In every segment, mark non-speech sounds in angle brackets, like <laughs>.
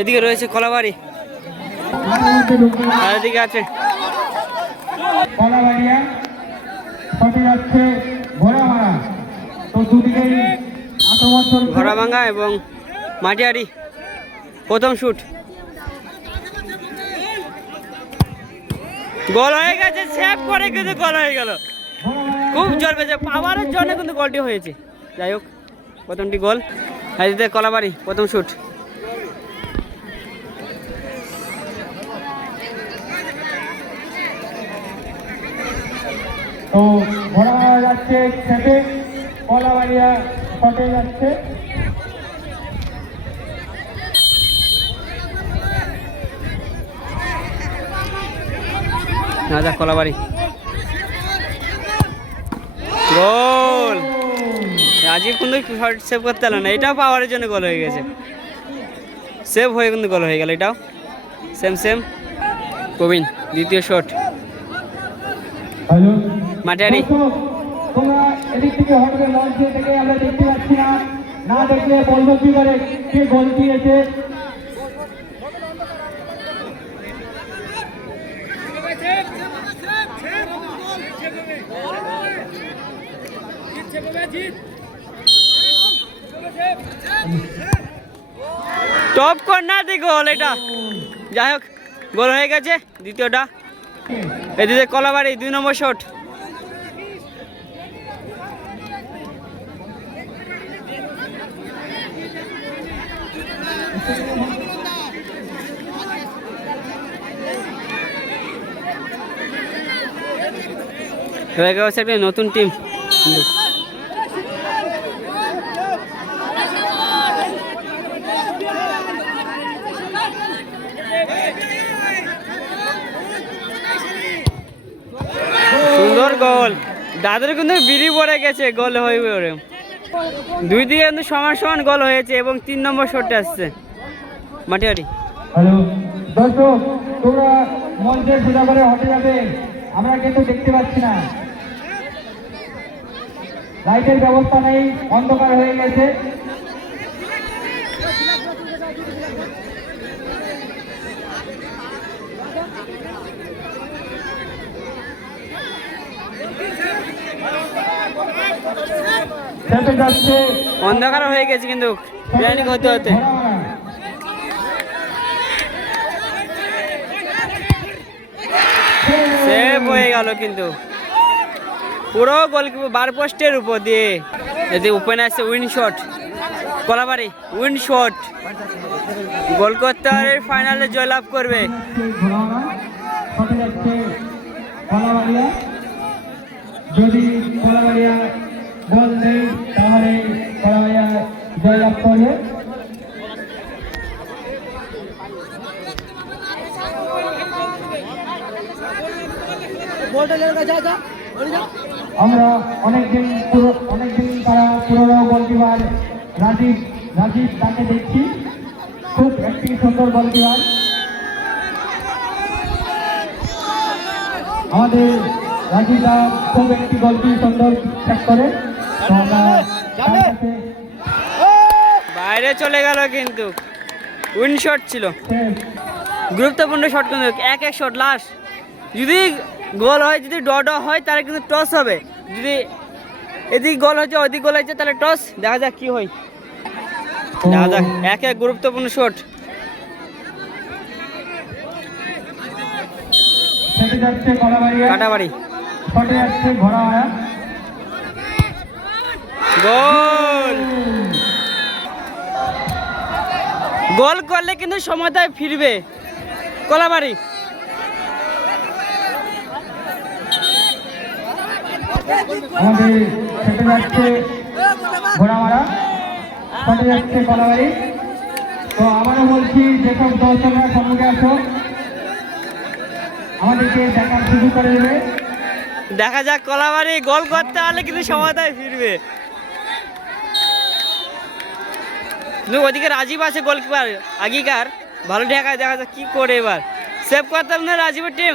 এদিকে রয়েছে কলাবাড়ি আর এদিকে আছে। কলাবাড়িয়া শটে যাচ্ছে ঘোড়ামারা তো দুদিকেই ঘোড়াভাঙ্গা এবং মাটিয়ারি প্রথম শুট। গোল হয়ে গেছে সেভ করে কিন্তু গোল হয়ে গেল। খুব জোর পেয়েছে পাওয়ারের জন্য কিন্তু গোলটি হয়েছে। যাই হোক প্রথমটি গোল। এদিকে কলাবাড়ি প্রথম শুট। তো ঘোড়ামারা যাচ্ছে খেতে কলাবাড়িয়া শটে যাচ্ছে। কলাবাড়ি গোল! রাজীব কিন্তু শট সেভ করতে পারল না। এটাও পাওয়ারের জন্য গোল হয়ে গেছে। সেভ হয়ে কিন্তু গোল হয়ে গেল এটাও। সেম সেম প্রবীণ দ্বিতীয় শট হ্যালো মাটিয়ারি দর্শক, তোমরা এদিক থেকে হঠাৎ লঞ্চে থেকে আমরা দেখতে পাচ্ছি না। না দেখলে বলব কি করে? কে গোল দিয়েছে? টপ কর্নার দিয়ে গোল এটা। যাই হোক গোল হয়ে গেছে দ্বিতীয়টা। এদিকে কলাবাড়ি দুই নম্বর শট একটা নতুন টিম সুন্দর গোল দাদুর কিন্তু বিড়ি পড়ে গেছে গোল হয়ে ওরে দুই দিকে কিন্তু সমান সমান গোল হয়েছে এবং তিন নম্বর শটে আসছে। মাটিয়ারি হ্যালো, দর্শক, তোমরা মঞ্চে সোজা করে হটে যাবে। আমরা কিন্তু দেখতে পাচ্ছি না। লাইটের ব্যবস্থা নেই অন্ধকার হয়ে গেছে। অন্ধকার হয়ে গেছে কিন্তু বিরিয়ানি হতে। হতে। সেভ হয়ে গেল কিন্তু। পুরো গোলকিপার বার পোস্টের উপর দিয়ে। এতে ওপেন আছে win shot Kolabari win shot goal করতে পারে ফাইনালে জয়লাভ করবে। যদি কলাবাড়িয়া গোল নেই তাহলে কলাবাড়িয়া জয়লাভ করবে। আমরা অনেকদিন পুরো অনেকদিন তারা পুরনো গোলকিপার রাজীব রাজীব তাকে দেখছি। খুব একটি সুন্দর গোলকিপার। আমাদের রাজীবরা খুব একটি গল্পই সুন্দর চেক করে। তো আমরা বাইরে চলে গেল কিন্তু। উইন শট ছিল। গুরুত্বপূর্ণ শট কিন্তু। এক এক শট লাস্ট যদি গোল হয় যদি ড ড হয় তাহলে কিন্তু টস হবে। যদি এদিক গোল হয়েছে ওদিক গোল হয়েছে তাহলে টস দেখা যাক কি হয়। দেখা যাক এক এক গুরুত্বপূর্ণ শট কাটাবাড়ি গোল! গোল করলে কিন্তু সময়টায় ফিরবে। কলাবাড়ি। আমাদের সেটে যাচ্ছে ঘোড়ামারা শটে যাচ্ছে কলাবাড়ি তো বলছি, যেসব দর্শকরা সম্মুখে আসো আমাদেরকে সুযোগ করে দেবে। দেখা যাক কলাবাড়ি গোল করতে পারলে কিন্তু সময়টায় ফিরবে। ওদিকে রাজীব আছে গোলকিপার আগিকার। ভালো ঠেকায়, দেখা যাক কি করে এবার। সেভ করতাম না রাজীবের টিম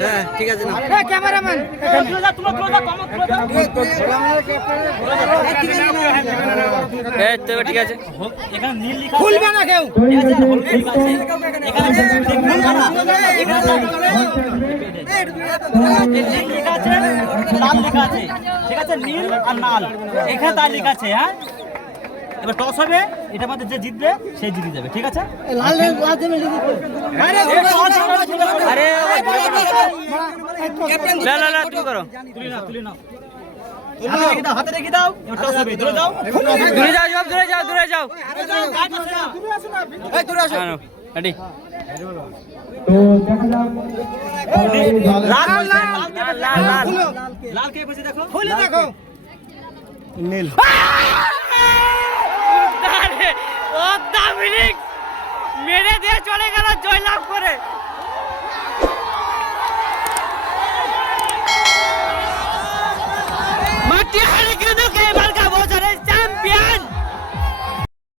হ্যাঁ ঠিক আছে না এই তো ঠিক আছে। খুলবে না কেউ। লাল লেখা আছে। ঠিক আছে নীল আর লাল। এখানে তার লেখা আছে হ্যাঁ? এবার টস হবে এটা মধ্যে যে জিতবে সে জিতে যাবে ঠিক আছে? আরে না না না তুমি করো। তুলি নাও তুলি নাও। হাতে রেখে দাও হাতে রেখে দাও এবার টস হবে দূরে যাও। দূরে যাও সব দূরে যাও দূরে যাও। কাজ আছে রেডি তো দেখা যাক। লাল লাল লাল লাল লাল কে? বসে দেখো। খুলে দেখো। আরে ও দামিনিক <laughs> মেরে দিয়ে চলে গেল করে